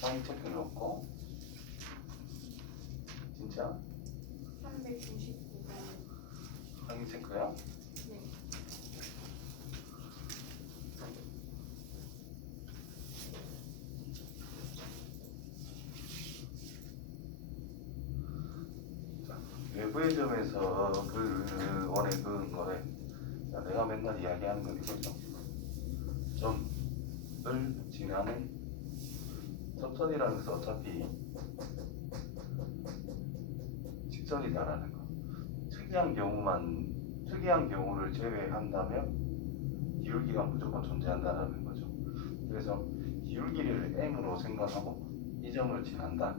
상위 체크 넣고 진짜 399번. 상위 체크야? 네. 외부의 점에서 그 원에 그은 거래. 내가 맨날 이야기하는 건 이거죠. 점을 지나는 접선이라는 것은 어차피 직선이다라는 거. 특이한 경우를 제외한다면 기울기가 무조건 존재한다라는 거죠. 그래서 기울기를 m으로 생각하고 이 점을 지난다.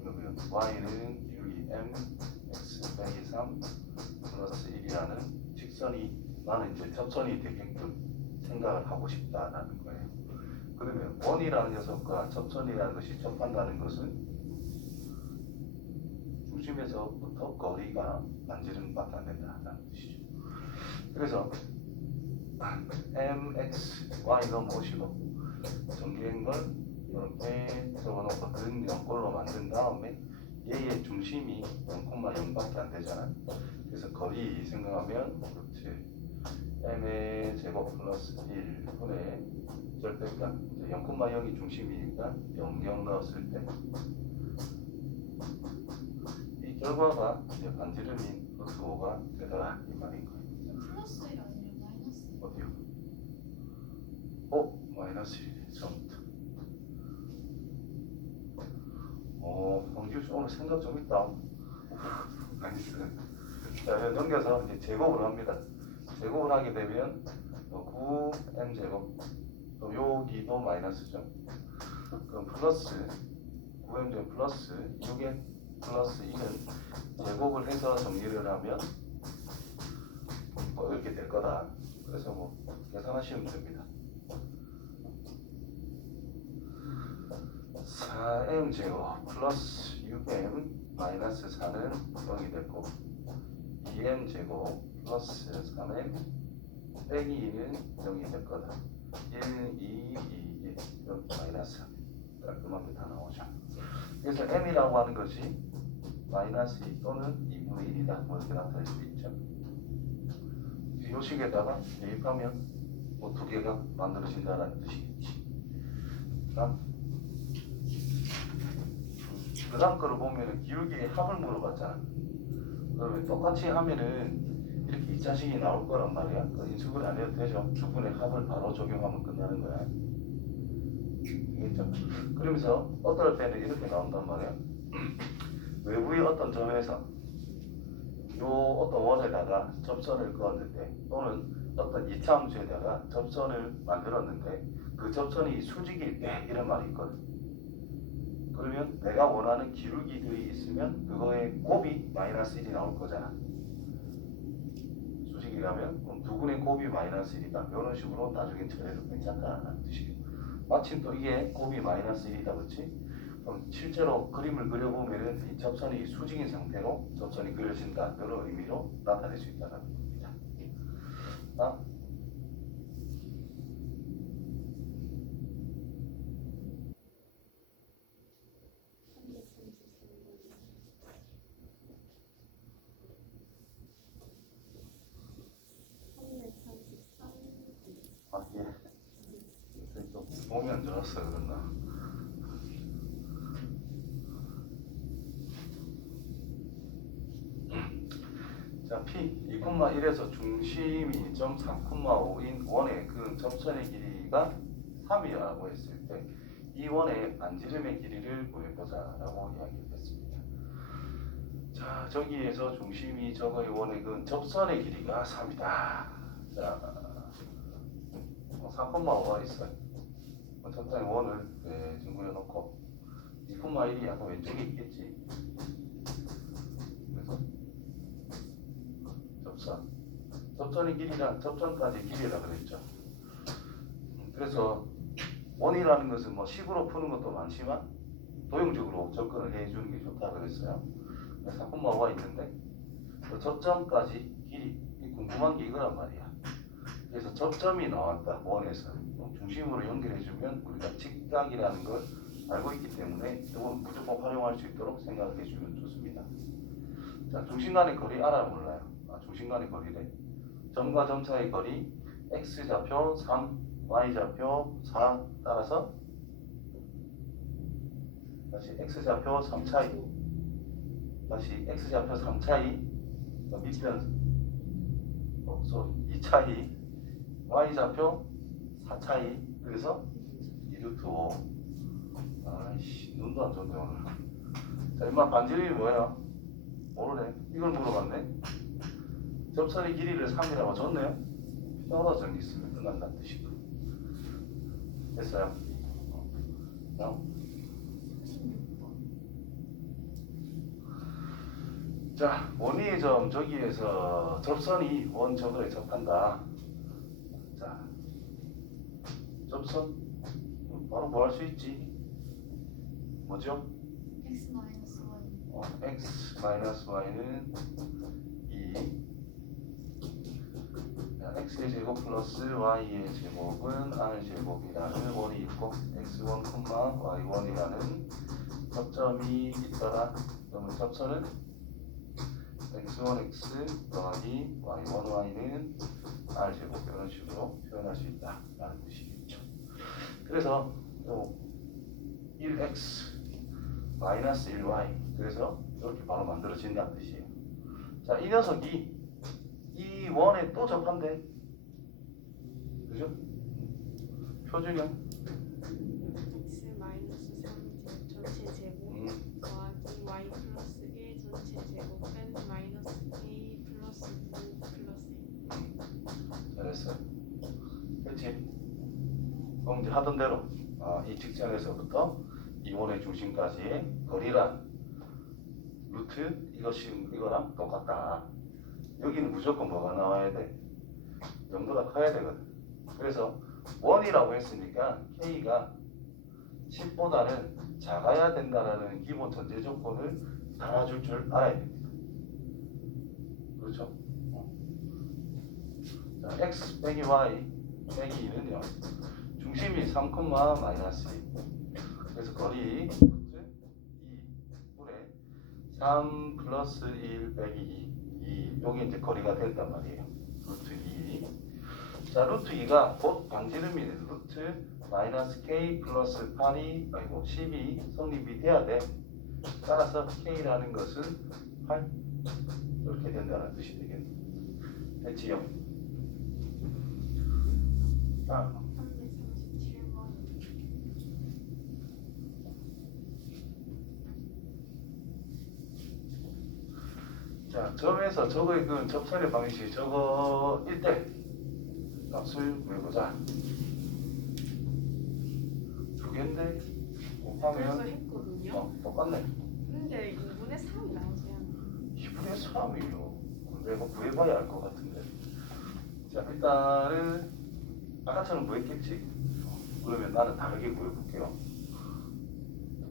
그러면 y는 기울기 m x 빼기 3 플러스 1이라는 직선이 나는 이제 접선이 되게끔 생각을 하고 싶다라는 거예요. 그러면 원이라는 녀석과 접선이라는 것이 접한다는 것은 중심에서부터 거리가 만지름밖에 안 된다는 뜻이죠. 그래서 mx, y는 무엇이고 정기인 걸 이렇게 적어놓고 근 0꼴로 만든 다음에 얘의 중심이 0,0밖에 안 되잖아. 그래서 거리 생각하면 그렇지. m의 제곱 플러스 1분의 절대값 0,0이 중심이니까 0 넣었을 때 이 결과가 이제 반지름인 플러스 5가 되더라 이 말인 거예요. 플러스 1 아니라 마이너스 1. 어디요? 마이너스 1 처음부터. 황지우 오늘 생각 좀 있다. 자, 넘겨서 이제 제곱을 합니다. 제곱을 하게 되면 9m제곱 또 여기도 마이너스죠. 그럼 플러스 9m제곱 플러스 6m 플러스 1은 제곱을 해서 정리를 하면 이렇게 될 거다. 그래서 계산하시면 됩니다. 4m제곱 플러스 6m 마이너스 4는 0이 됐고 2m제곱 플러스 3m 빼기 2는 0이 될 거다. 1, 2, 2, 1 마이너스 3 깔끔하게 다 나오죠. 그래서 m이라고 하는 것이 마이너스 2 또는 2분의 1이다. 이렇게 나타낼 수 있죠. 이 식에다가 대입하면 두 개가 만들어진다는 뜻이겠지. 그 다음 거를 보면 기울기의 합을 물어봤잖아. 그러면 똑같이 하면은 이렇게 2차식이 나올 거란 말이야. 인수분해 안 해도 되죠. 두 분의 합을 바로 적용하면 끝나는 거야. 알겠죠? 그러면서 어떨 때는 이렇게 나온단 말이야. 외부의 어떤 점에서 요 어떤 원에다가 접선을 그었는데 또는 어떤 이차 함수에다가 접선을 만들었는데 그 접선이 수직일 때 이런 말이 있거든. 그러면 내가 원하는 기울기들이 있으면 그거의 곱이 마이너스 1이 나올 거잖아. 수직이라면 그럼 두 분의 곱이 마이너스 1이다. 이런 식으로 나중에 처리해도 괜찮다는 뜻이에요. 마침 또 이게 곱이 마이너스 1이다. 그렇지? 그럼 실제로 그림을 그려보면 이 접선이 수직인 상태로 접선이 그려진다. 이런 의미로 나타낼 수 있다는 겁니다. 예. 좀 몸이 안 좋았어 그랬나? 자, P 2,1에서 중심이 2.3,5인 원의 그 접선의 길이가 3이라고 했을 때 이 원의 반지름의 길이를 구해보자라고 이야기를 했습니다. 자, 저기에서 중심이 저거의 원의 그 접선의 길이가 3이다. 자, 3,5가 있어요. 접선의 원을 지금 그려놓고 2,1이 약간 왼쪽에 있겠지. 그래서 접선의 길이란 접선까지 길이라 그랬죠. 그래서 원이라는 것은 식으로 푸는 것도 많지만 도형적으로 접근을 해주는 게 좋다 그랬어요. 3,5가 있는데 그 접점까지 길이 궁금한 게 이거란 말이야. 그래서 접점이 나왔다. 원에서 중심으로 연결해주면 우리가 직각이라는 걸 알고 있기 때문에 이건 무조건 활용할 수 있도록 생각해주면 좋습니다. 자, 중심 간의 거리 알아 몰라요? 중심 간의 거리래. 점과 점 사이 거리 x좌표 3, y좌표 4 따라서 다시 x좌표 3 차이, 다시 x좌표 3 차이, 밑변 2 차이, y좌표 4 차이. 그래서 2루트 5. 아이씨, 눈도 안 좋네 오늘. 자, 임마 반지름이 뭐야? 모르네. 이걸 물어봤네. 접선의 길이를 3이라고 줬네요. 피타고라스 정리 있으면 끝난다는 뜻이고. 됐어요? 자, 원위의 점 저기에서 접선이 원점으로 접한다. 자, 접선 바로 뭐 할 수 있지? 뭐죠? x 마이너스 y. x 마이너스 y는 2. x의 제곱 플러스 y의 제곱은 r 제곱이라는 원이 있고 x1, y1이라는 접점이 있더라. 그러면 접선은 x1x 더하기 y1y는 r 제곱 이런 식으로 표현할 수 있다라는 뜻이겠죠. 그래서 1x 마이너스 1y, 그래서 이렇게 바로 만들어진다는 뜻이에요. 자, 이 녀석이 이 원에 또 접한대. 그죠? 표준형 x 마이너스 3 전체 제곱 더하기 y 플러스 1 전체 제곱은 마이너스 a 플러스 9 플러스 1. 잘했어요. 그렇지? 그럼 이제 하던 대로 이 직선에서부터 이 원의 중심까지의 거리란 루트 이거랑 똑같다. 여기는 무조건 뭐가 나와야 돼? 0보다 커야 되거든. 그래서 원이라고 했으니까 K가 10보다는 작아야 된다라는 기본 전제 조건을 달아줄 줄 알아야 됩니다. 그렇죠? 자, x 빼기 y 빼기 2는요. 중심이 3, 마이너스 2. 그래서 거리 2분의 3 플러스 1 빼기 2. 여기 이제 거리가 됐단 말이에요. 루트 2. 자, 루트 2가 곧 반지름이 루트 마이너스 k 플러스 8이 아니고 10이 성립이 돼야 돼. 따라서 k라는 것은 8 이렇게 된다는 뜻이 되겠네. 됐지요? 337번. 자, 점에서 저거의 그 접선의 방식이 저거일 때 값을 구해보자. 두 개인데 그래서 곱하면 했거든요. 똑같네. 근데 2분의 3이 나오지 않아요? 2분의 3이요. 내가 구해봐야 알 것 같은데. 자, 일단은 아까처럼 구했겠지. 그러면 나는 다르게 구해볼게요.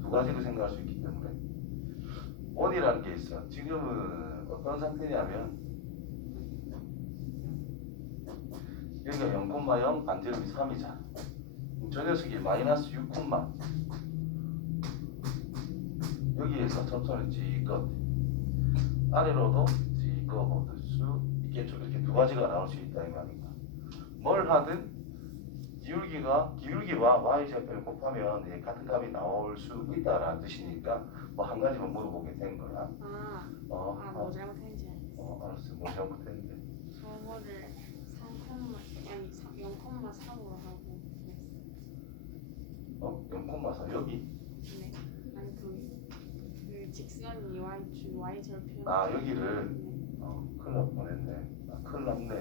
두 가지로 생각할 수 있기 때문에. 원이라는 게 있어. 지금은 어떤 상태냐면 여기가 0,0 반지름이 3이잖아. 저 녀석이 마이너스 6, 여기에서 접선을 찍어 아래로도 찍어 볼 수 있겠죠. 이렇게 두 가지가 나올 수 있다 이 말입니다. 뭘 하든 기울기와 y좌표를 곱하면 같은 값이 나올 수 있다라는 뜻이니까 뭐 한 가지만 물어보게 된 거야. 뭐 잘못했는지 알겠어. 알았어. 뭐 잘못했는데. 저거를 0,3으로 하고 그랬어요. 0,4 여기? 네. 아니 그 직선이 y 절표. 여기를 네. 큰일 날 뻔했네. 큰일 났네.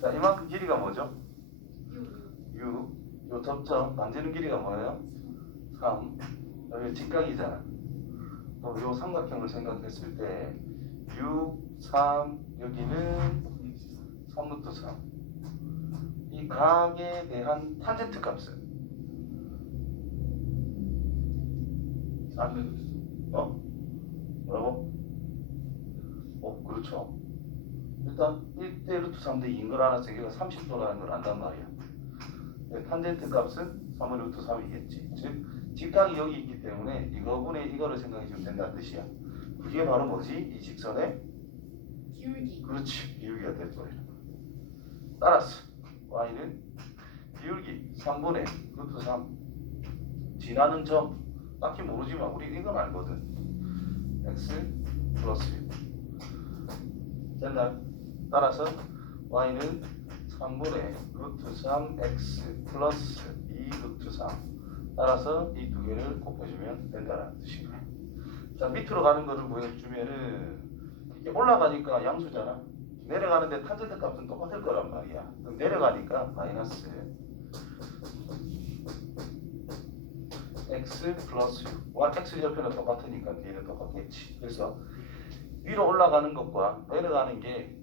자, 이만큼 길이가 뭐죠? 6. 요 접점 만지는 길이가 뭐예요? 3. 여기 직각이잖아. 그럼 요 삼각형을 생각했을 때 6, 3, 여기는 3루트 3. 이 각에 대한 탄젠트 값은 뭐라고? 그렇죠. 일단 1대 루트 3대 2인 걸 알아서 얘가 30도라는 걸 안단 말이야. 탄젠트 값은 3의 루트 3이겠지. 즉 직각이 여기 있기 때문에 이거분의 이거를 생각해 주면 된다는 뜻이야. 그게 바로 뭐지? 이 직선의 기울기. 그렇지, 기울기가 될 거예요. 따라서 y는 기울기 3분의 루트 3 지나는 점 딱히 모르지만 우리 이건 알거든. x 플러스 6 됐나요? 따라서 y는 3분의 루트 3x 플러스 2 루트 3 따라서 이 두 개를 곱해주면 된다는 뜻인 거야. 자, 밑으로 가는 거를 보여주면은 이게 올라가니까 양수잖아. 내려가는데 탄젠트 값은 똑같을 거란 말이야. 그럼 내려가니까 마이너스 x 플러스 6 x 절편은 똑같으니까 뒤에는 똑같겠지. 그래서 위로 올라가는 것과 내려가는 게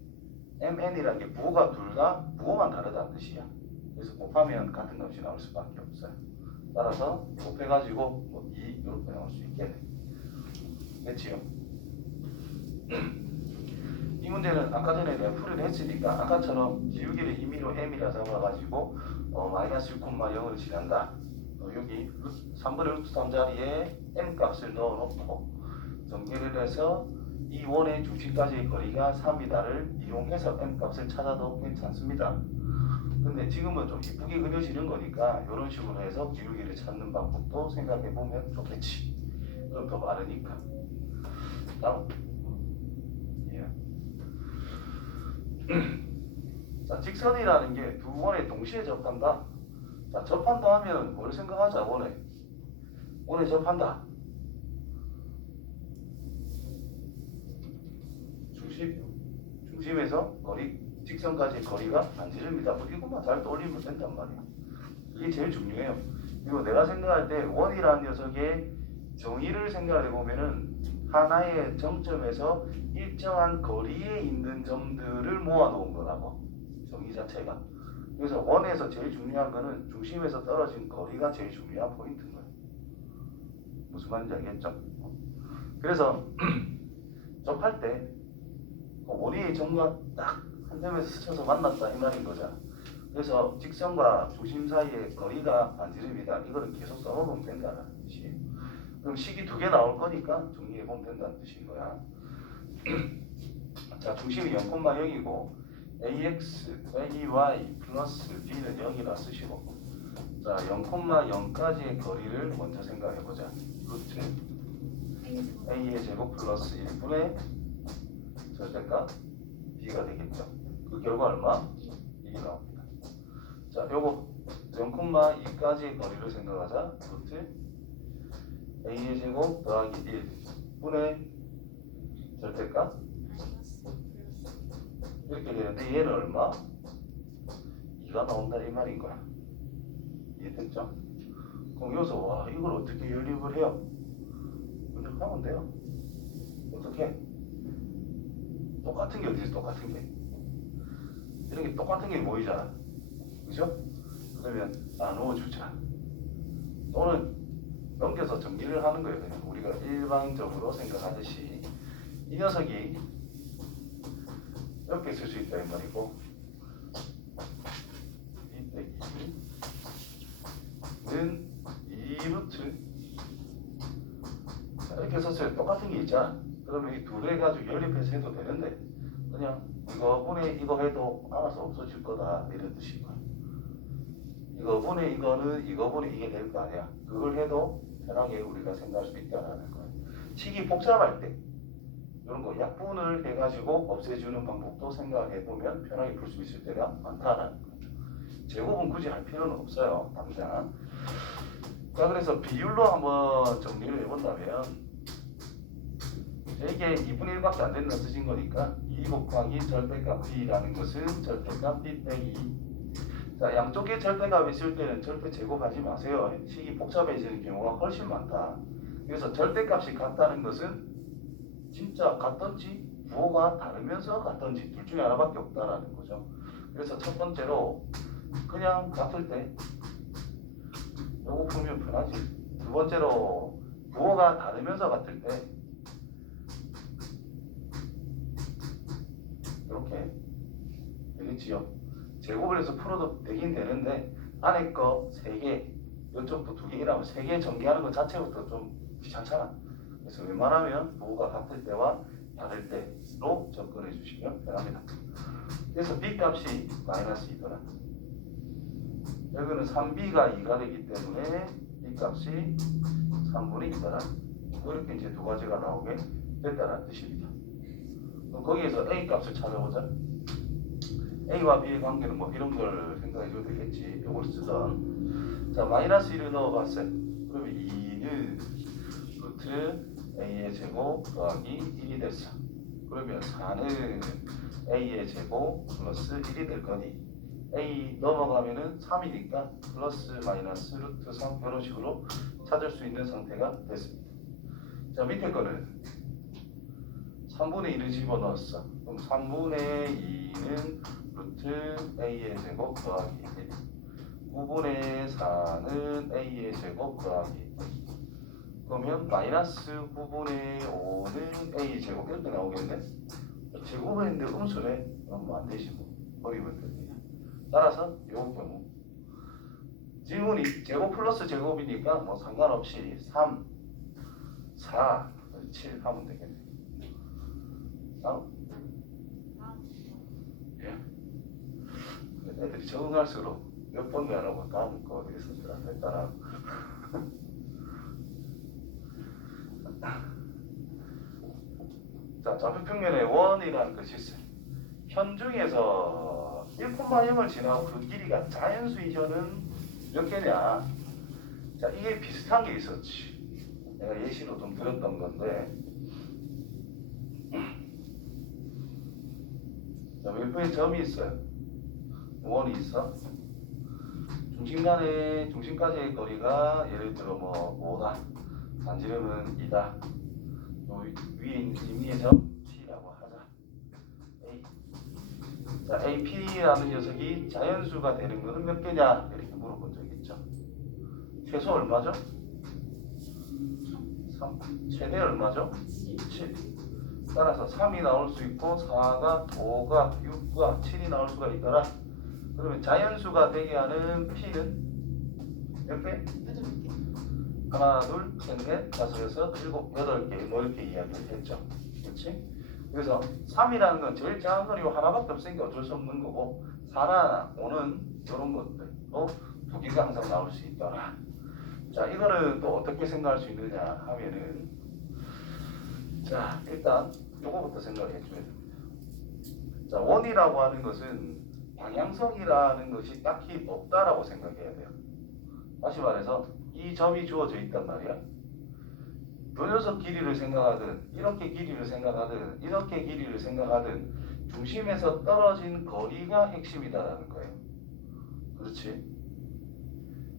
mn이라는 게 부호가 둘 다 부호만 다르다는 뜻이야. 그래서 곱하면 같은 값이 나올 수밖에 없어요. 따라서 곱해가지고 2 이렇게 나올 수 있겠네. 됐지요? 이 문제는 아까 전에 내가 풀이를 했으니까 아까처럼 기울기를 임의로 m이라 잡아가지고 마이너스 6,0을 지난다. 여기 3분의 루트 3 자리에 m 값을 넣어놓고 정리를 해서 이 원의 중심까지의 거리가 3이다를 이용해서 m 값을 찾아도 괜찮습니다. 근데 지금은 좀 이쁘게 그려지는 거니까 이런 식으로 해서 기울기를 찾는 방법도 생각해 보면 좋겠지. 그럼 더 많으니까. 다음. 예. 자, 직선이라는 게 두 원에 동시에 접한다. 자, 접한다 하면 뭘 생각하자, 원에. 원에 접한다. 중심에서 거리, 직선까지의 거리가 반지름이다. 뭐 이것만 잘 떠올리면 된단 말이야. 이게 제일 중요해요. 그리고 내가 생각할 때 원이라는 녀석의 정의를 생각해 보면은 하나의 정점에서 일정한 거리에 있는 점들을 모아놓은 거라고. 정의 자체가. 그래서 원에서 제일 중요한 거는 중심에서 떨어진 거리가 제일 중요한 포인트인 거예요. 무슨 말인지 알겠죠? 그래서 접할 때 원의 점과 딱 한 점에서 스쳐서 만났다 이 말인 거잖아. 그래서 직선과 중심 사이의 거리가 반지름이다. 이거를 계속 써먹으면 된다는 뜻이에요. 그럼 식이 두 개 나올 거니까 정리해 보면 된다는 뜻인 거야. 자, 중심이 0,0이고 ax, ay 플러스 b는 0이라 쓰시고, 자 0,0까지의 거리를 먼저 생각해 보자. 루트 a의 제곱 플러스 1분의 절대값 b가 되겠죠. 그 결과 얼마? 2이 나옵니다. 자, 요거 0,2까지의 거리를 생각하자. 루트 a의 제곱 더하기 1분의 절대값 이렇게 되는데 얘는 얼마? 2가 나온다 이 말인 거야. 이해됐죠? 그럼 여기서 와 이걸 어떻게 연립을 해요? 연립하면 돼요. 어떻게? 똑같은 게 어디 있어? 똑같은 게 이런 게 똑같은 게 보이잖아. 그죠? 그러면 나누어 주자. 또는 넘겨서 정리를 하는 거예요. 그냥 우리가 일반적으로 생각하듯이 이 녀석이 이렇게 쓸 수 있다 이 말이고, 이 빼기 2는 2루트 이렇게 썼어요. 똑같은 게 있잖아. 그러면 이 두 개 가지고 연립해서 해도 되는데 그냥 이거분의 이거 해도 알아서 없어질 거다 이런 뜻인 거야. 이거분의 이거는 이거분의 이게 될 거 아니야. 그걸 해도 편하게 우리가 생각할 수 있다는 거야. 식이 복잡할 때 이런 거 약분을 해가지고 없애주는 방법도 생각해보면 편하게 풀 수 있을 때가 많다라는 거죠. 제곱은 굳이 할 필요는 없어요. 당장. 자, 그래서 비율로 한번 정리를 해본다면 이게 2분의 1밖에 안 된다는 뜻인 거니까 2 곱하기 절대값 b라는 것은 절대값 b 빼기 2. 자, 양쪽에 절대값이 있을 때는 절대 제곱하지 마세요. 식이 복잡해지는 경우가 훨씬 많다. 그래서 절대값이 같다는 것은 진짜 같던지 부호가 다르면서 같던지 둘 중에 하나밖에 없다라는 거죠. 그래서 첫 번째로 그냥 같을 때 요거 풀면 편하지. 두 번째로 부호가 다르면서 같을 때 이렇게 되겠지요. 제곱을 해서 풀어도 되긴 되는데 안에 거 3개, 이쪽도 2개 이라면 3개 전개하는 것 자체부터 좀 귀찮잖아. 그래서 웬만하면 부호가 같을 때와 다를 때로 접근해 주시면 됩니다. 그래서 b값이 마이너스 2더라. 여기는 3b가 2가 되기 때문에 b값이 3분의 2더라. 이렇게 이제 두 가지가 나오게 됐다는 뜻입니다. 그럼 거기에서 a 값을 찾아보자. a와 b의 관계는 뭐 이런 걸 생각해 줘도 되겠지. 이걸 쓰던. 자, 마이너스 1을 넣어봤어요. 그러면 2는 루트 a의 제곱 더하기 1이 됐어. 그러면 4는 a의 제곱 플러스 1이 될 거니 a 넘어가면은 3이니까 플러스 마이너스 루트 3 이런 식으로 찾을 수 있는 상태가 됐습니다. 자, 밑에 거는 3분의 1을 집어넣었어. 그럼 3분의 2는 루트 a의 제곱 더하기 1. 9분의 4는 a의 제곱 더하기 1. 그러면 마이너스 9분의 5는 a 제곱 이렇게 나오겠네. 제곱을 했는데 음수네. 그럼 뭐 안 되시고 버리면 됩니다. 따라서 이 경우 질문이 제곱 플러스 제곱이니까 뭐 상관없이 3, 4, 7 하면 되겠네. 다음. 예. 애들이 적응할수록 몇 번도 안 하고 다음 거 어디에 썼더라 했다라. 자, 좌표평면에 원이라는 것이 있어요. 현 중에서 1,0을 지나고 그 길이가 자연수의 현은 몇 개냐? 자, 이게 비슷한 게 있었지. 내가 예시로 좀 들었던 건데, 자, 왼쪽에 점이 있어요. 원이 있어. 중심까지의 거리가 예를 들어 뭐 5다. 반지름은 2다. 위에 있는 임의의 점 P라고 하자. A. 자, AP라는 녀석이 자연수가 되는 것은 몇 개냐? 이렇게 물어본 적 있죠. 최소 얼마죠? 3. 최대 얼마죠? 7. 따라서 3이 나올 수 있고 4가 5가 6가 7이 나올 수가 있더라. 그러면 자연수가 되게 하는 P는 몇 개? 하나, 둘, 셋, 넷, 다섯, 여섯, 일곱, 여덟 개 뭐 이렇게 이야기를 했죠. 그렇지? 그래서 3이라는 건 제일 작은 건 이거 하나밖에 없으니까 어쩔 수 없는 거고 4나 5는 이런 것들로 두 개가 항상 나올 수 있더라. 자, 이거는 또 어떻게 생각할 수 있느냐 하면은 자, 일단 요거부터 생각해 줘야 됩니다. 자, 원이라고 하는 것은 방향성이라는 것이 딱히 없다라고 생각해야 돼요. 다시 말해서 이 점이 주어져 있단 말이야. 요 녀석 길이를 생각하든 이렇게 길이를 생각하든 이렇게 길이를 생각하든 중심에서 떨어진 거리가 핵심이다라는 거예요. 그렇지?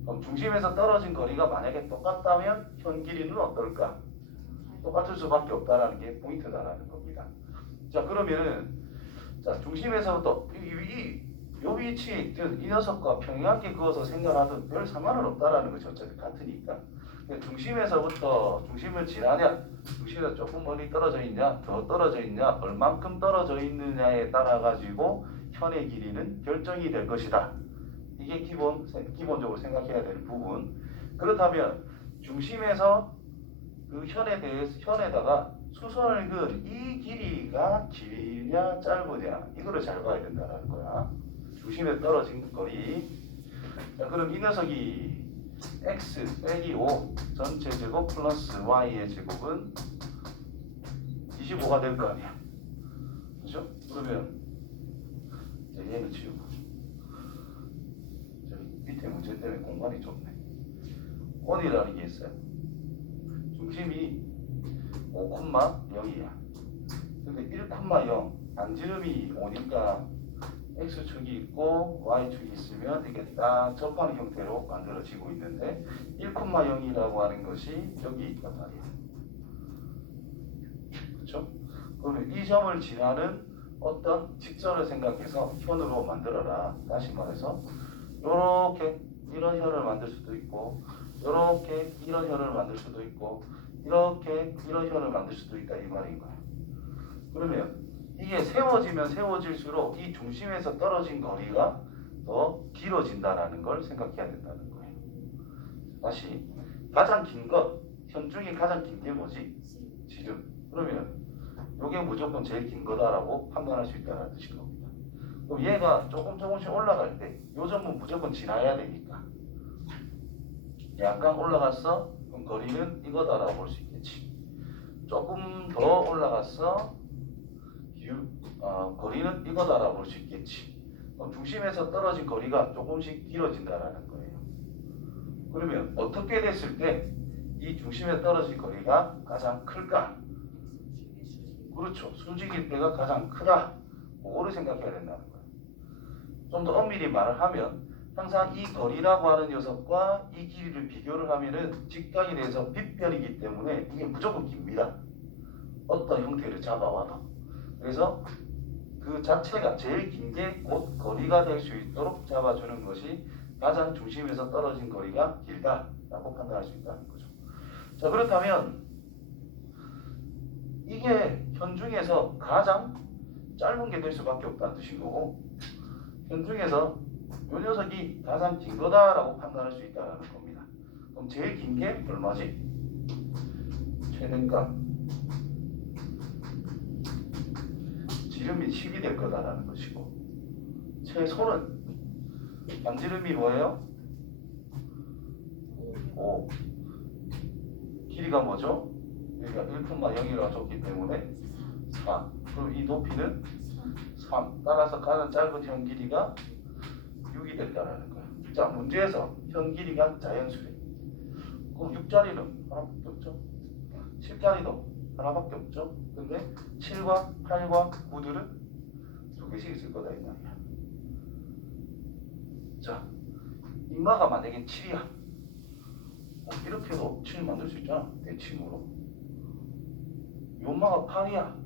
그럼 중심에서 떨어진 거리가 만약에 똑같다면 현 길이는 어떨까? 똑같을 수밖에 없다라는 게 포인트다라는 겁니다. 자, 그러면은 자, 중심에서부터 요 위치에 있든 이 녀석과 평행하게 그어서 생각하든 별 상관은 없다라는 것이 어차피 같으니까. 중심에서부터 중심을 지나냐, 중심에서 조금 멀리 떨어져 있냐, 더 떨어져 있냐, 얼만큼 떨어져 있느냐에 따라 가지고 현의 길이는 결정이 될 것이다. 이게 기본적으로 생각해야 되는 부분. 그렇다면 중심에서 그 현에다가 수선을 그은 이 길이가 길냐 짧으냐 이거를 잘 봐야 된다는 거야. 중심에 떨어진 거리. 자, 그럼 이 녀석이 x 빼기 5 전체 제곱 플러스 y의 제곱은 25가 될 거 아니야. 그렇죠? 그러면 이제 얘는 지우고 저기 밑에 문제 때문에 공간이 좁네. 원이라는 게 있어요. 중심이 5,0이야. 근데 1,0 반지름이 5니까 x축이 있고 y축이 있으면 이게 딱 접하는 형태로 만들어지고 있는데 1,0이라고 하는 것이 여기 있단 말이야. 그렇죠? 그러면 이 점을 지나는 어떤 직선을 생각해서 현으로 만들어라. 다시 말해서 이렇게 이런 현을 만들 수도 있고 이렇게 이런 현을 만들 수도 있고 이렇게 이런 현을 만들 수도 있다 이 말인 거야. 그러면 이게 세워지면 세워질수록 이 중심에서 떨어진 거리가 더 길어진다는 걸 생각해야 된다는 거예요. 다시 가장 긴 것, 현 중에 가장 긴 게 뭐지? 지름. 그러면 이게 무조건 제일 긴 거다라고 판단할 수 있다는 뜻인 겁니다. 그럼 얘가 조금씩 올라갈 때 요 점은 무조건 지나야 되니까 약간 올라갔어? 그럼 거리는 이거다라고 볼 수 있겠지. 조금 더 올라갔어? 거리는 이거다라고 볼 수 있겠지. 그럼 중심에서 떨어진 거리가 조금씩 길어진다라는 거예요. 그러면 어떻게 됐을 때 이 중심에 떨어진 거리가 가장 클까? 그렇죠. 수직일 때가 가장 크다. 그거를 생각해야 된다는 거예요. 좀 더 엄밀히 말을 하면 항상 이 거리라고 하는 녀석과 이 길이를 비교를 하면은 직각이 돼서 빗별이기 때문에 이게 무조건 깁니다. 어떤 형태를 잡아와도. 그래서 그 자체가 제일 긴 게 곧 거리가 될 수 있도록 잡아주는 것이 가장 중심에서 떨어진 거리가 길다라고 판단할 수 있다는 거죠. 자, 그렇다면 이게 현 중에서 가장 짧은 게 될 수밖에 없다는 뜻인 거고, 현 중에서 이 녀석이 가장 긴 거다라고 판단할 수 있다는 겁니다. 그럼 제일 긴 게 얼마지? 최대값 지름이 10이 될 거다라는 것이고, 최소는 반지름이 뭐예요? 5. 길이가 뭐죠? 여기가 1,0이라고 줬기 때문에 4. 그럼 이 높이는 3. 따라서 가장 짧은 현 길이가 6이 됐다라는 거야. 자, 문제에서 현 길이가 자연수래. 그럼 6자리는 하나밖에 없죠. 10자리도 하나밖에 없죠. 근데 7과 8과 9들은 두 개씩 있을 거다 이 말이야. 자, 인마가 만약에 7이야. 이렇게도 7 만들 수 있잖아. 대칭으로. 연마가 8이야.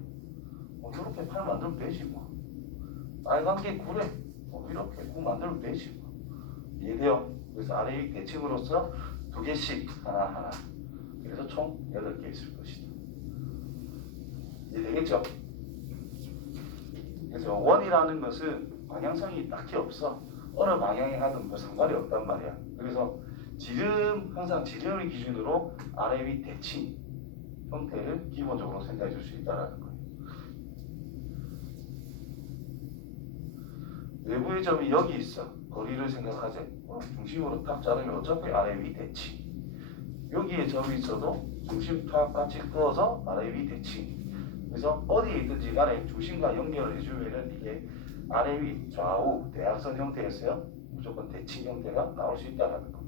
이렇게 8 만들면 되지 뭐. 빨간 게 9래. 이렇게 9 만들면 되지 뭐. 이해돼요? 그래서 아래 위 대칭으로서 두 개씩 하나하나. 그래서 총 8개 있을 것이다. 이해되겠죠? 그래서 원이라는 것은 방향성이 딱히 없어. 어느 방향에 가든 뭐 상관이 없단 말이야. 그래서 항상 지름을 기준으로 아래 위 대칭 형태를 기본적으로 생각해 줄 수 있다는 거예요. 외부의 점이 여기 있어. 거리를 생각하지. 중심으로 딱 자르면 어차피 아래 위 대칭. 여기에 점이 있어도 중심 탁 같이 꺼서 아래 위 대칭. 그래서 어디에 있든지 간에 중심과 연결을 해주면은 이게 아래 위 좌우 대각선 형태였어요. 무조건 대칭 형태가 나올 수 있다는 겁니다.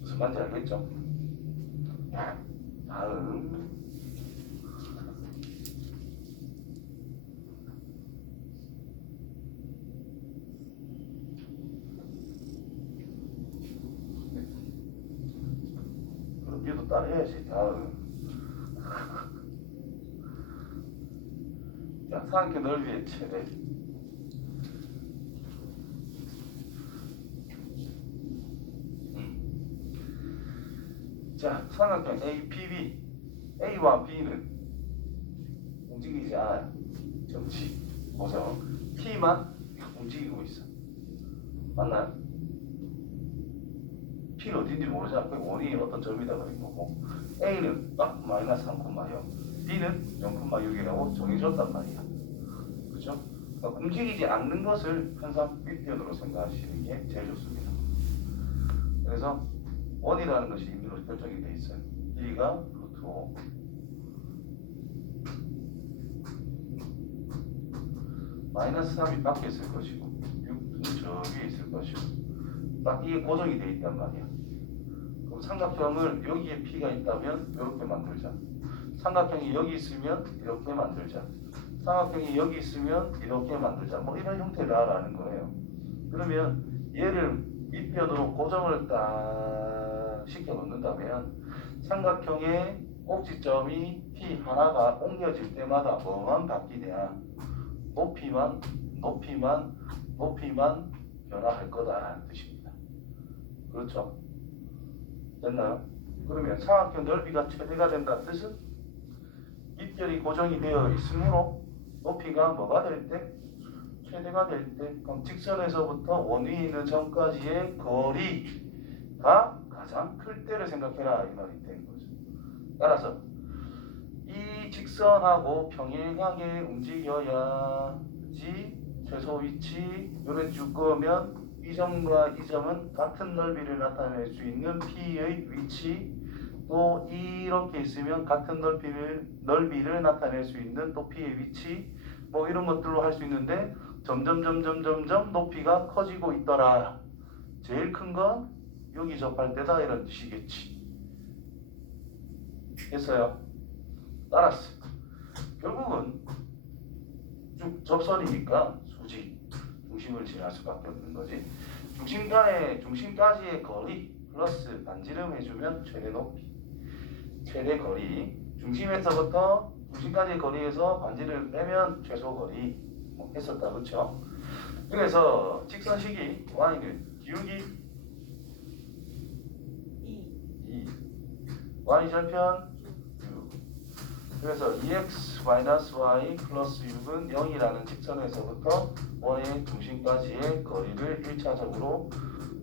무슨 말인지 알겠죠? 다음 그럼 얘도 따라해야지. 다음 자, 삼각형 넓이의 최대. 자, 삼각형 APB, A와 B는 움직이지 않아요. 정지, 고정. P만 움직이고 있어. 맞나요? P는 어딘지 모르잖아. 그 원이 어떤 점이다 그런 거고. A는 딱 마이너스 3,0, B는 0,6이라고 정해줬단 말이야. 그렇죠? 그러니까 움직이지 않는 것을 항상 윗변으로 생각하시는 게 제일 좋습니다. 그래서 원이라는 것이 임의로 결정이 돼 있어요. 길이가 루트 5. 마이너스 3이 밖에 있을 것이고 6은 저 위에 있을 것이고 딱 이게 고정이 돼 있단 말이야. 그럼 삼각형을 여기에 P가 있다면 이렇게 만들자. 삼각형이 여기 있으면 이렇게 만들자. 삼각형이 여기 있으면 이렇게 만들자. 뭐 이런 형태다라는 거예요. 그러면 얘를 밑변으로 고정을 딱 시켜 놓는다면 삼각형의 꼭지점이 P 하나가 옮겨질 때마다 뭐만 바뀌냐? 높이만 변화할 거다라는 뜻입니다. 그렇죠? 됐나요? 그러면 삼각형 넓이가 최대가 된다는 뜻은 밑변이 고정이 되어 있으므로 높이가 뭐가 될 때? 최대가 될 때. 그럼 직선에서부터 원 위에 있는 점까지의 거리가 가장 클 때를 생각해라 이 말이 된 거죠. 따라서 이 직선하고 평행하게 움직여야지 최소 위치 요래 쭉 그으면 이 점과 이 점은 같은 넓이를 나타낼 수 있는 P의 위치, 또 이렇게 있으면 같은 넓이를 나타낼 수 있는 또 P의 위치, 뭐 이런 것들로 할 수 있는데 점점 높이가 커지고 있더라. 제일 큰 건 여기 접할 때다 이런 뜻이겠지. 됐어요? 따랐어. 결국은 쭉 접선이니까 수직 중심을 지날 수밖에 없는 거지. 중심까지의 거리 플러스 반지름 해주면 최대 높이, 최대 거리. 중심에서부터 중심까지의 거리에서 반지름을 빼면 최소 거리 뭐 했었다, 그렇죠? 그래서 직선식이 y는 기울기 2, y절편 6. 그래서 2x-y 플러스 6은 0이라는 직선에서부터 원의 중심까지의 거리를 1차적으로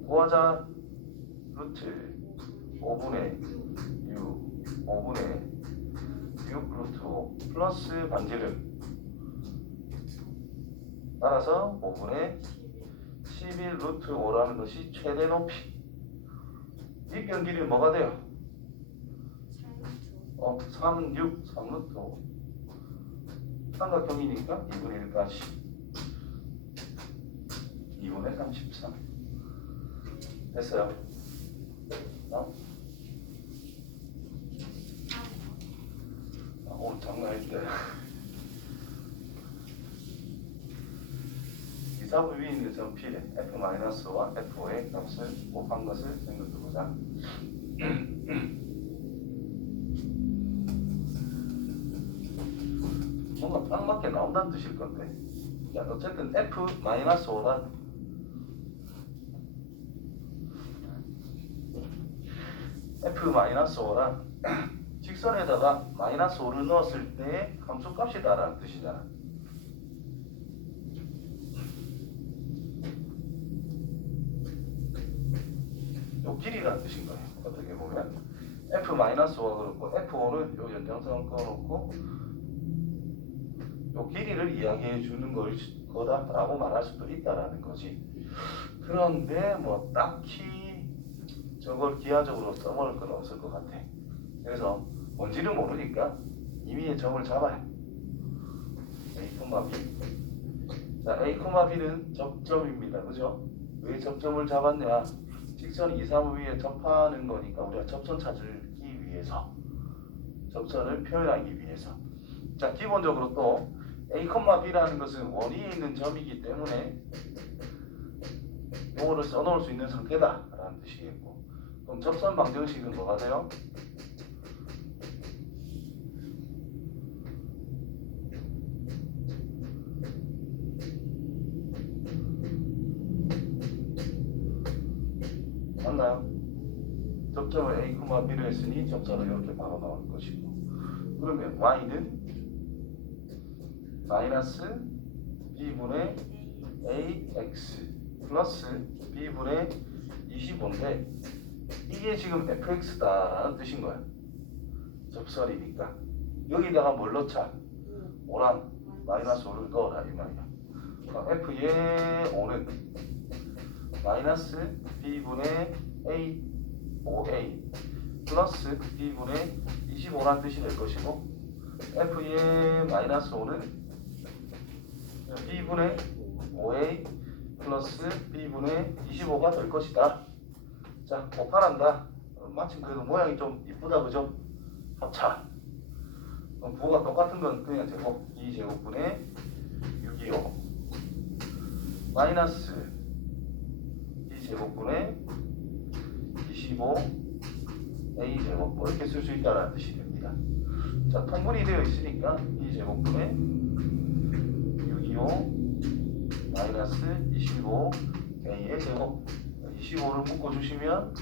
구하자. 루트 5분의 6 루트 5 플러스 반지름, 따라서 5분의 11 루트 5라는 것이 최대 높이. 밑변 길이 뭐가 돼요? 3 루트 5. 삼각형이니까 2분의 1까지 2분의 33. 됐어요? 오늘 장난일 때 2, 4분 위에 있는 점 P에 F-와 F의 값을 곱한 것을 생각해보자. 뭔가 딱 맞게 나온다는 뜻일 건데, 자, 어쨌든 F-5란 F-5란 직선에다가 -5를 넣었을 때의 함수값이다라는 뜻이잖아. 요 길이라는 뜻인 거예요. 어떻게 보면 F-5가 그렇고 F5는 요 연장선을 꺼놓고 요 길이를 이야기해 주는 거다라고 말할 수도 있다라는 거지. 그런데 뭐 딱히 저걸 기하적으로 써먹을 건 없을 것 같아. 그래서 뭔지를 모르니까 임의의 점을 잡아요. A, B. 자, A, B는 접점입니다. 그죠? 왜 접점을 잡았냐? 직선 2, 3 위에 접하는 거니까 우리가 접선 찾기 위해서, 접선을 표현하기 위해서. 자, 기본적으로 또 A, B라는 것은 원 위에 있는 점이기 때문에 요거를 써놓을 수 있는 상태다라는 뜻이겠고, 그럼 접선 방정식은 뭐가 돼요? 맞나요? 접점을 A, B를 했으니 접선을 이렇게 바로 나올 것이고, 그러면 y는 마이너스 b분의 ax 플러스 b분의 25인데 이게 지금 fx다라는 뜻인 거야. 접선이니까 여기다가 뭘 넣자? 5랑 마이너스 5를 넣어라 이 말이야. f의 5는 마이너스 b분의 a 5a 플러스 b분의 25라는 뜻이 될 것이고, f의 마이너스 5는 b분의 5a 플러스 b분의 25가 될 것이다. 자, 곱하란다. 마침 그래도 모양이 좀 이쁘다, 그죠? 합차. 그럼 부호가 똑같은 건 그냥 제곱 2제곱분의 625 마이너스 2제곱분의 25 a제곱 뭐 이렇게 쓸 수 있다는 뜻이 됩니다. 자, 통분이 되어 있으니까 2제곱분의 625 마이너스 25 a의 제곱, 25를 묶어주시면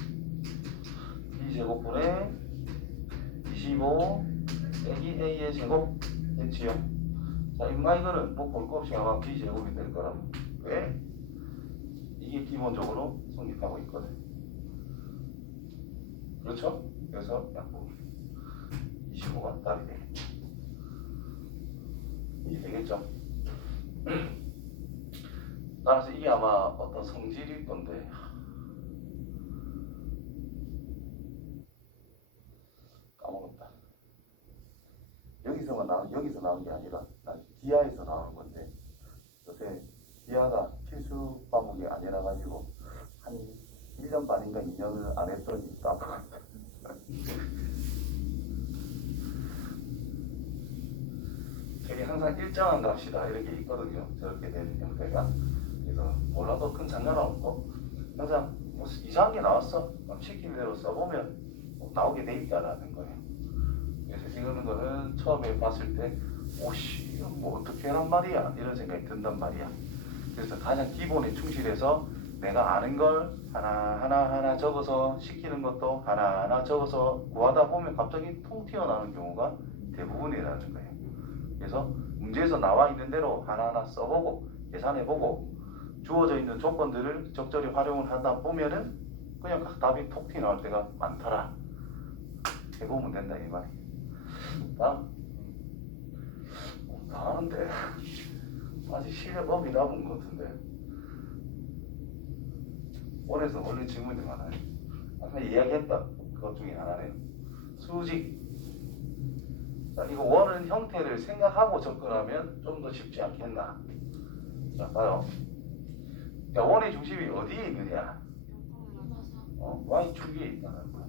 2제곱분의 25 빼기 a의 제곱 됐지요. 자, 임마 이거는 뭐 볼 거 없이 아마 b제곱이 될 거라고. 왜? 이게 기본적으로 성립하고 있거든. 그렇죠? 그래서 약분 25가 답이 되겠죠. 이해되겠죠? 따라서 이게 아마 어떤 성질일 건데 까먹었다. 여기서 나온 게 아니라 기하에서 나온 건데 요새 기하가 필수 과목이 아니라 가지고 한 1년 반인가 2년을 안 했더니 까먹었다. 저게 항상 일정한 값이다 이렇게 있거든요. 저렇게 되는 형태가. 그래서 몰라도 큰 상관은 없고 항상 뭐 이상한 게 나왔어. 그럼 시킨 대로 써보면 뭐 나오게 돼 있다라는 거예요. 그래서 이거는 거는 처음에 봤을 때 오씨 뭐 어떻게 하란 말이야 이런 생각이 든단 말이야. 그래서 가장 기본에 충실해서 내가 아는 걸 하나 적어서 시키는 것도 하나 적어서 구하다 보면 갑자기 통 튀어나오는 경우가 대부분이라는 거예요. 그래서 문제에서 나와 있는 대로 하나하나 써보고 계산해보고 주어져 있는 조건들을 적절히 활용을 하다 보면은 그냥 각 답이 톡 튀어나올 때가 많더라. 해보면 된다 이 말이에요. 다 하는데 아직 실력업이 남은 것 같은데 원에서 원래 질문이 많아요. 아까 이야기했다 그것 중에 하나네요. 수직. 자, 이거 원은 형태를 생각하고 접근하면 좀 더 쉽지 않겠나. 자 봐요. 자, 원의 중심이 어디에 있느냐. Y축에 있다는 거야.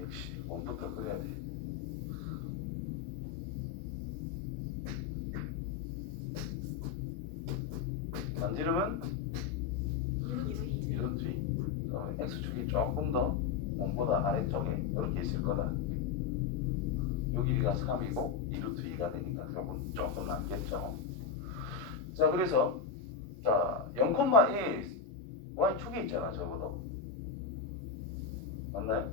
역시 원부터 그래야 돼. 반지름은 이런 뒤. X축이 조금 더 원보다 아래쪽에 이렇게 있을 거다. 요 길이가 3이고 2루트 2가 되니까 결국은 조금 남겠죠. 자, 그래서 자 0,1 Y축에 있잖아 적어도. 맞나요?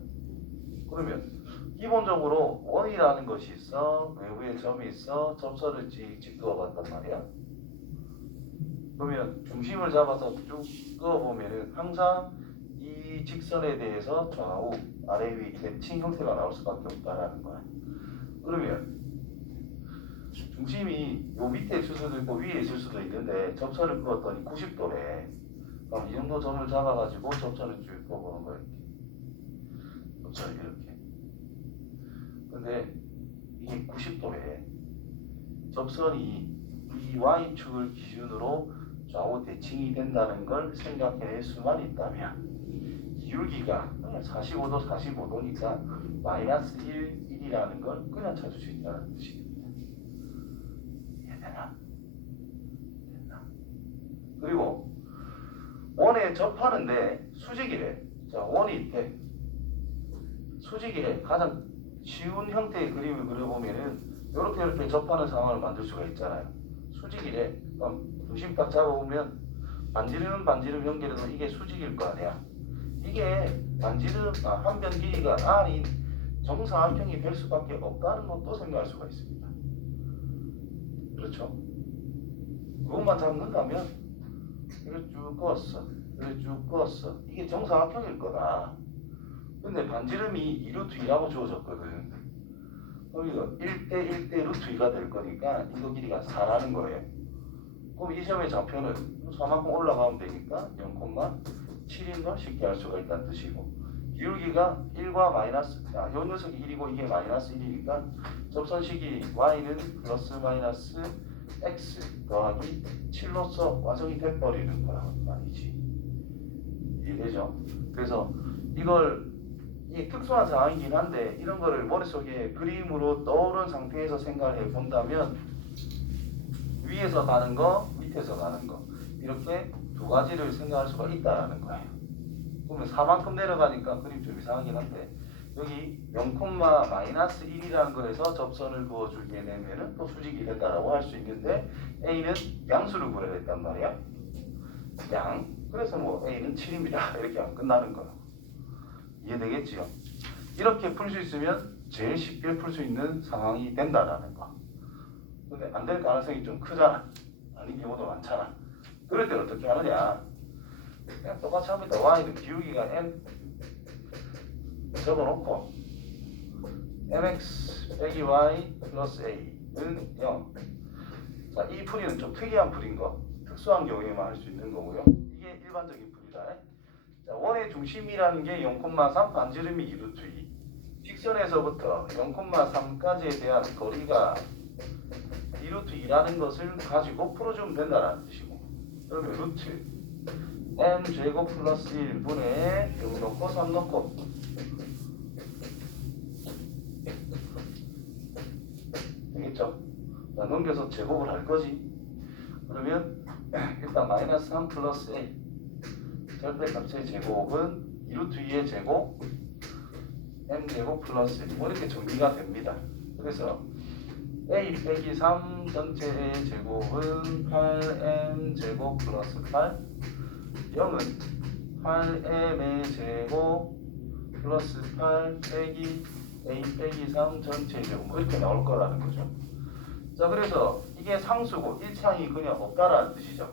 그러면 기본적으로 원이라는 것이 있어, 외부에 점이 있어, 접선을 찍 그어봤단 말이야. 그러면 중심을 잡아서 쭉 그어보면은 항상 이 직선에 대해서 좌우, 아래 위 대칭 형태가 나올 수밖에 없다라는 거야. 그러면 중심이 요 밑에 있을 수도 있고 위에 있을 수도 있는데 접선을 그었더니 90도래. 그럼 이 정도 점을 잡아가지고 접선을 쭉 그어보는 거야. 접선을 이렇게. 근데 이게 90도래. 접선이 이 Y축을 기준으로 좌우 대칭이 된다는 걸 생각해낼 수만 있다면 기울기가 45도니까 마이너스 1이라는 걸 그냥 찾을 수 있다는 뜻입니다. 이해되나? 됐나? 그리고 원에 접하는데 수직이래. 자, 원이 있대. 수직이래. 가장 쉬운 형태의 그림을 그려보면은 이렇게 접하는 상황을 만들 수가 있잖아요. 수직이래. 그럼 중심 딱 잡아보면 반지름 연결해도 이게 수직일 거 아니야. 이게 반지름 한 변 길이가 R인 정사각형이 될 수밖에 없다는 것도 생각할 수가 있습니다. 그렇죠? 그것만 잡는다면 이렇게 쭉 그었어. 이렇게 쭉 그었어. 이게 정사각형일 거다. 근데 반지름이 2루트 2라고 주어졌거든. 그럼 이거 1대 루트 2가 될 거니까 이거 길이가 4라는 거예요. 그럼 이 점의 좌표는 4만큼 올라가면 되니까 0,7인 걸 쉽게 알 수가 있다는 뜻이고, 기울기가 1과 마이너스, 요 녀석이 1이고 이게 마이너스 1이니까 접선식이 y는 플러스 마이너스 x 더하기 7로서 완성이 돼버리는 거란 말이지. 이해되죠? 그래서 이걸 이 특수한 상황이긴 한데 이런 거를 머릿속에 그림으로 떠오른 상태에서 생각을 해본다면 위에서 가는 거, 밑에서 가는 거 이렇게 두 가지를 생각할 수가 있다라는 거예요. 그러면 4만큼 내려가니까 그림 좀 이상하긴 한데 여기 0,-1이라는 거에서 접선을 그어주게 되면은 또 수직이 됐다라고 할 수 있는데 A는 양수를 구해야 됐단 말이야. 양. 그래서 뭐 A는 7입니다. 이렇게 하면 끝나는 거야. 이해되겠지요? 이렇게 풀 수 있으면 제일 쉽게 풀 수 있는 상황이 된다라는 거. 근데 안 될 가능성이 좀 크잖아. 아닌 경우도 많잖아. 그럴 때 어떻게 하느냐? 그냥 똑같이 합니다. y는 기울기가 n 적어놓고 mx 빼기 y 플러스 a는 0. 자, 이 풀이는 좀 특이한 풀인 거. 특수한 경우에만 할 수 있는 거고요. 이게 일반적인 풀이다. 자, 원의 중심이라는 게 0,3 반지름이 2루트 2. 직선에서부터 0,3까지에 대한 거리가 2루트 2라는 것을 가지고 풀어주면 된다는 뜻이고. 그러면 루트 n 제곱 플러스 1분의 0 넣고 3 넣고 되겠죠? 자, 넘겨서 제곱을 할 거지. 그러면 일단 마이너스 3 플러스 a 절대값의 제곱은 2루트 2의 제곱 m 제곱 플러스 1 이렇게 정리가 됩니다. 그래서 a 빼기 3 전체의 제곱은 8m 제곱 플러스 8 0은 8m의 제곱 플러스 8 빼기 a 빼기 3 전체의 제곱 뭐 이렇게 나올 거라는 거죠. 자, 그래서 이게 상수고 1창이 그냥 없다라는 뜻이죠.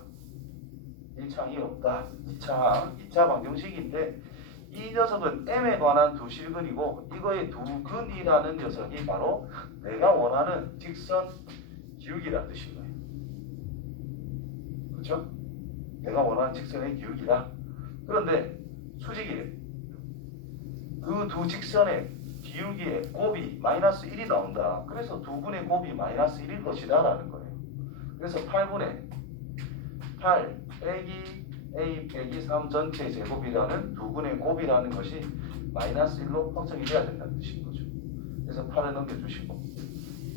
1창이 없다. 2차 방정식인데 이 녀석은 m에 관한 두 실근이고 이거의 두 근이라는 녀석이 바로 내가 원하는 직선 기울기라는 뜻인 거예요. 그렇죠? 내가 원하는 직선의 기울기다. 그런데 수직이래. 그 두 직선의 기울기의 곱이 마이너스 1이 나온다. 그래서 두 분의 곱이 마이너스 1일 것이다 라는 거예요. 그래서 8분의 8 빼기 a 빼기 3 전체 제곱이라는 두 분의 곱이라는 것이 마이너스 1로 확정이 돼야 된다는 뜻인 거죠. 그래서 8을 넘겨주시고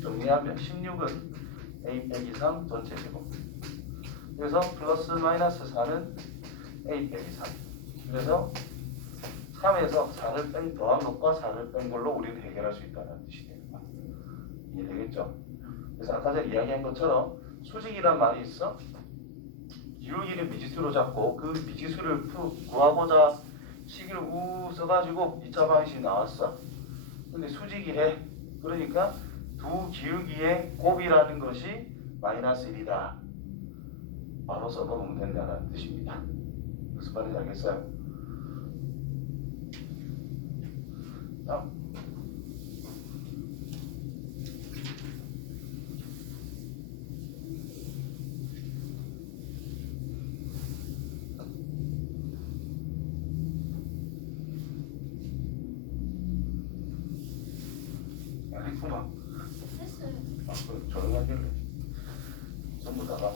정리하면 16은 a 빼기 3 전체 제곱. 그래서 플러스 마이너스 4는 a 빼기 3. 그래서 3에서 4를 뺀 더한 것과 4를 뺀 걸로 우리는 해결할 수 있다는 뜻이 됩니다. 이해되겠죠? 그래서 아까 전에 이야기한 것처럼 수직이란 말이 있어. 기울기를 미지수로 잡고 그 미지수를 구하고자 식을 우 써가지고 2차 방식이 나왔어. 근데 수직이래. 그러니까 두 기울기의 곱이라는 것이 마이너스 1이다. 바로 써보면 된다는 뜻입니다. 무슨 말인지 알겠어요? 다음. 했구만. 했어요. 아, 그 조용히 하길래 전부 다가